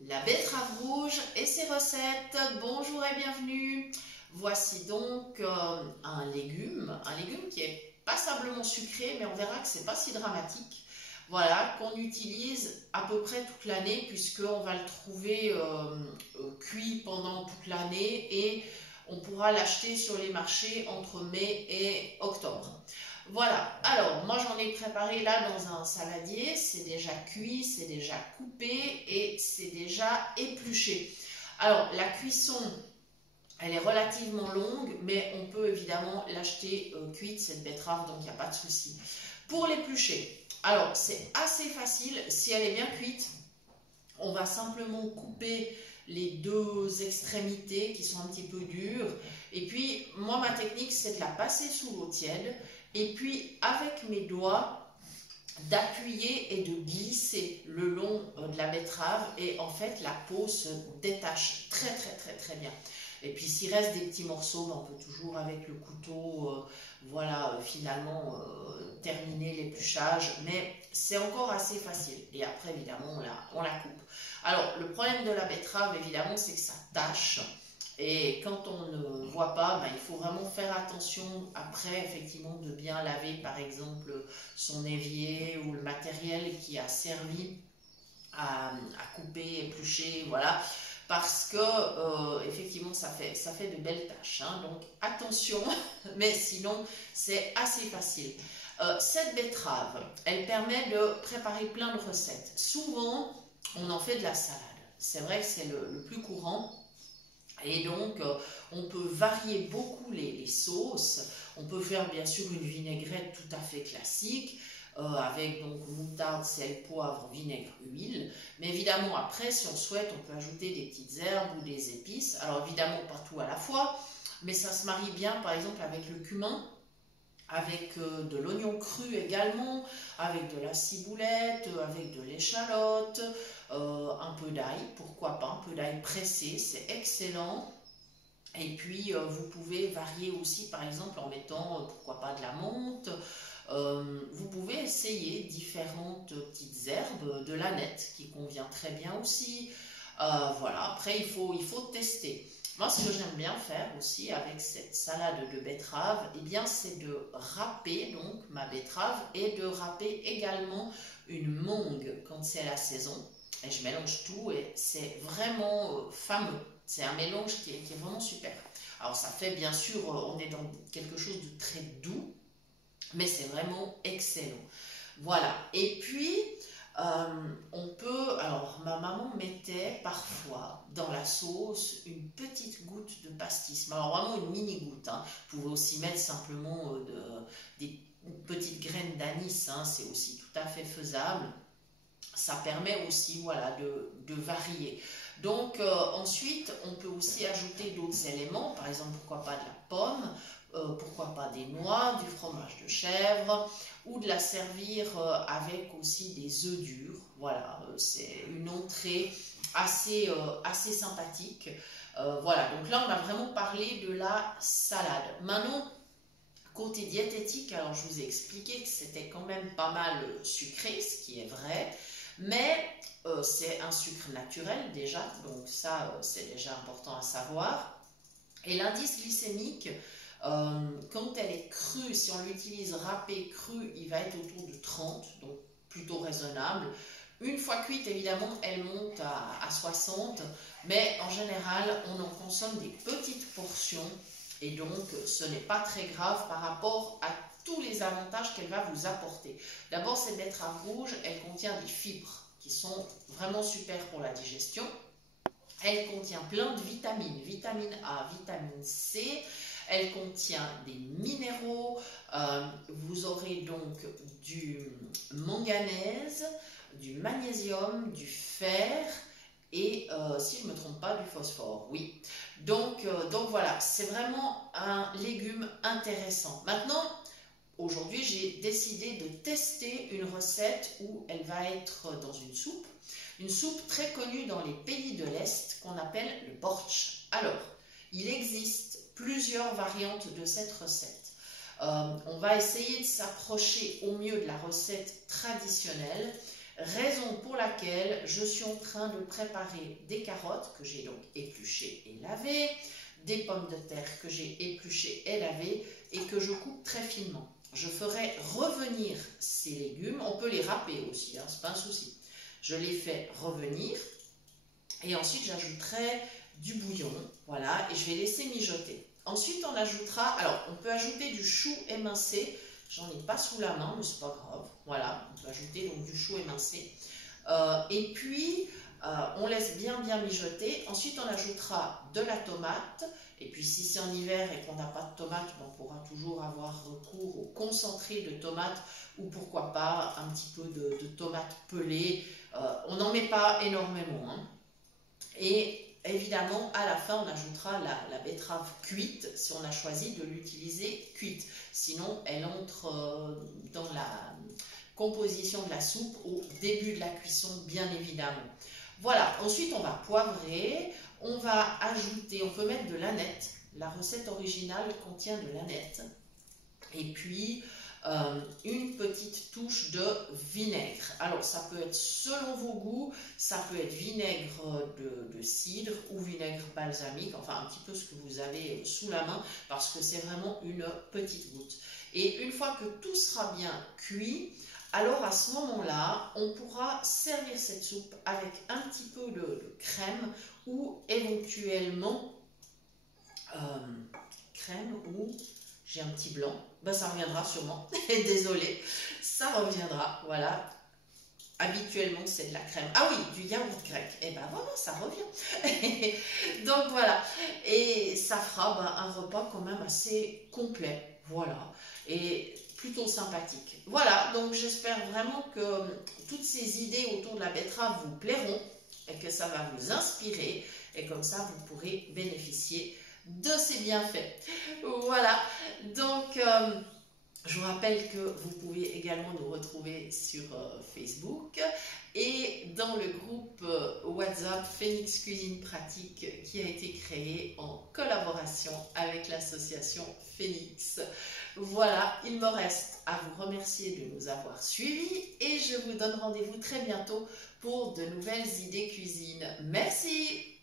La betterave rouge et ses recettes. Bonjour et bienvenue. Voici donc un légume qui est passablement sucré, mais on verra que c'est pas si dramatique. Voilà, qu'on utilise à peu près toute l'année, puisqu'on va le trouver cuit pendant toute l'année et on pourra l'acheter sur les marchés entre mai et octobre. Voilà, alors moi j'en ai préparé là dans un saladier, c'est déjà cuit, c'est déjà coupé et c'est déjà épluché. Alors la cuisson, elle est relativement longue, mais on peut évidemment l'acheter cuite, cette betterave, donc il n'y a pas de souci. Pour l'éplucher, alors c'est assez facile, si elle est bien cuite, on va simplement couper les deux extrémités qui sont un petit peu dures. Et puis, moi, ma technique, c'est de la passer sous l'eau tiède. Et puis, avec mes doigts, d'appuyer et de glisser le long de la betterave. Et en fait, la peau se détache très bien. Et puis, s'il reste des petits morceaux, ben, on peut toujours, avec le couteau, voilà, finalement, terminer l'épluchage. Mais c'est encore assez facile. Et après, évidemment, on la coupe. Alors, le problème de la betterave, évidemment, c'est que ça tâche. Et quand on ne voit pas, ben, il faut vraiment faire attention après, effectivement, de bien laver, par exemple, son évier ou le matériel qui a servi à couper, éplucher, voilà. Parce que, effectivement, ça fait de belles tâches. Hein, donc, attention, mais sinon, c'est assez facile. Cette betterave, elle permet de préparer plein de recettes. Souvent, on en fait de la salade. C'est vrai que c'est le plus courant. Et donc, on peut varier beaucoup les sauces. On peut faire bien sûr une vinaigrette tout à fait classique, avec donc moutarde, sel, poivre, vinaigre, huile. Mais évidemment, après, si on souhaite, on peut ajouter des petites herbes ou des épices. Alors évidemment, pas tout à la fois, mais ça se marie bien, par exemple, avec le cumin, avec de l'oignon cru également, avec de la ciboulette, avec de l'échalote, un peu d'ail, pourquoi pas, un peu d'ail pressé, c'est excellent. Et puis vous pouvez varier aussi, par exemple, en mettant, pourquoi pas, de la menthe. Vous pouvez essayer différentes petites herbes, de l'aneth qui convient très bien aussi. Voilà, après il faut tester. Moi, ce que j'aime bien faire aussi avec cette salade de betterave, eh bien, c'est de râper donc ma betterave et de râper également une mangue quand c'est la saison. Et je mélange tout et c'est vraiment fameux. C'est un mélange qui est vraiment super. Alors, ça fait bien sûr, on est dans quelque chose de très doux, mais c'est vraiment excellent. Voilà. Et puis, on peut, alors ma maman mettait parfois dans la sauce une petite goutte de pastis, mais alors vraiment une mini goutte. Hein. Vous pouvez aussi mettre simplement des petites graines d'anis, hein, c'est aussi tout à fait faisable. Ça permet aussi, voilà, de varier. Donc ensuite, on peut aussi ajouter d'autres éléments, par exemple, pourquoi pas de la pomme, pourquoi pas des noix, du fromage de chèvre, ou de la servir avec aussi des œufs durs. Voilà, c'est une entrée assez sympathique. Voilà, donc là, on a vraiment parlé de la salade. Maintenant, côté diététique, alors je vous ai expliqué que c'était quand même pas mal sucré, ce qui est vrai, mais c'est un sucre naturel déjà, donc ça c'est déjà important à savoir. Et l'indice glycémique, quand elle est crue, si on l'utilise râpée crue, il va être autour de 30, donc plutôt raisonnable. Une fois cuite, évidemment, elle monte à 60, mais en général, on en consomme des petites portions et donc ce n'est pas très grave par rapport à tous les avantages qu'elle va vous apporter. D'abord, cette betterave rouge, elle contient des fibres qui sont vraiment super pour la digestion. Elle contient plein de vitamines, vitamine A, vitamine C. Elle contient des minéraux. Vous aurez donc du manganèse, du magnésium, du fer et, si je ne me trompe pas, du phosphore. Oui. Donc voilà, c'est vraiment un légume intéressant. Maintenant, aujourd'hui, j'ai décidé de tester une recette où elle va être dans une soupe très connue dans les pays de l'Est qu'on appelle le bortsch. Alors, il existe plusieurs variantes de cette recette. On va essayer de s'approcher au mieux de la recette traditionnelle, Raison pour laquelle je suis en train de préparer des carottes que j'ai donc épluchées et lavées, des pommes de terre que j'ai épluchées et lavées et que je coupe très finement. Je ferai revenir ces légumes, on peut les râper aussi, hein, c'est pas un souci. Je les fais revenir et ensuite j'ajouterai du bouillon, voilà, et je vais laisser mijoter. Ensuite on ajoutera, alors on peut ajouter du chou émincé, j'en ai pas sous la main mais c'est pas grave, voilà, on peut ajouter donc du chou émincé. Et puis on laisse bien mijoter, ensuite on ajoutera de la tomate, et puis si c'est en hiver et qu'on n'a pas de tomate, on pourra toujours avoir recours au concentré de tomate ou pourquoi pas un petit peu de tomate pelée, on n'en met pas énormément, hein. Et évidemment, à la fin, on ajoutera la betterave cuite, si on a choisi de l'utiliser cuite. Sinon, elle entre dans la composition de la soupe au début de la cuisson, bien évidemment. Voilà, ensuite on va poivrer, on va ajouter, on peut mettre de l'aneth. La recette originale contient de l'aneth. Et puis, une petite touche de vinaigre. Alors, ça peut être selon vos goûts, ça peut être vinaigre de cidre ou vinaigre balsamique, enfin un petit peu ce que vous avez sous la main, parce que c'est vraiment une petite goutte. Et une fois que tout sera bien cuit, alors à ce moment-là, on pourra servir cette soupe avec un petit peu de crème ou éventuellement crème ou j'ai un petit blanc, ben, ça reviendra sûrement, désolé, ça reviendra, voilà. Habituellement c'est de la crème, ah oui, du yaourt grec, et ben voilà, ça revient. Donc voilà, et ça fera un repas quand même assez complet, voilà, et plutôt sympathique. Voilà, donc j'espère vraiment que toutes ces idées autour de la betterave vous plairont et que ça va vous inspirer, et comme ça vous pourrez bénéficier de ces bienfaits. Voilà, donc je vous rappelle que vous pouvez également nous retrouver sur Facebook et dans le groupe WhatsApp Phoenix Cuisine Pratique qui a été créé en collaboration avec l'association Phoenix. Voilà, il me reste à vous remercier de nous avoir suivis et je vous donne rendez-vous très bientôt pour de nouvelles idées cuisine. Merci!